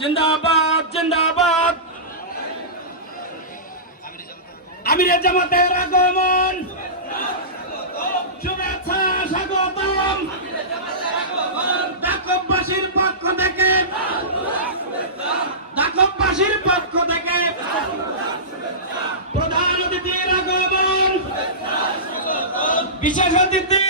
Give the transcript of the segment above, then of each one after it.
জিন্দাবাদ জিন্দাবাদ। আমিরের জামাতের আগমন। শুভেচ্ছা, স্বাগতম। ডাকবাসীর পক্ষ থেকে। ডাকবাসীর পক্ষ থেকে। প্রধান অতিথির আগমন। বিশেষ অতিথির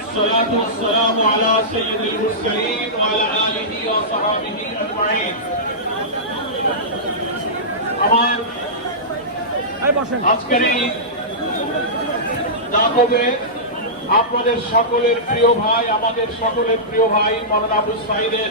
الصلاة والسلام على سيد المرسلين وعلى آله وصحبه أجمعين. আমার আজকের এই দাপবে আপনাদের সকলের প্রিয় ভাই আমাদের সকলের প্রিয় ভাই মৌলানা আবু সাইদের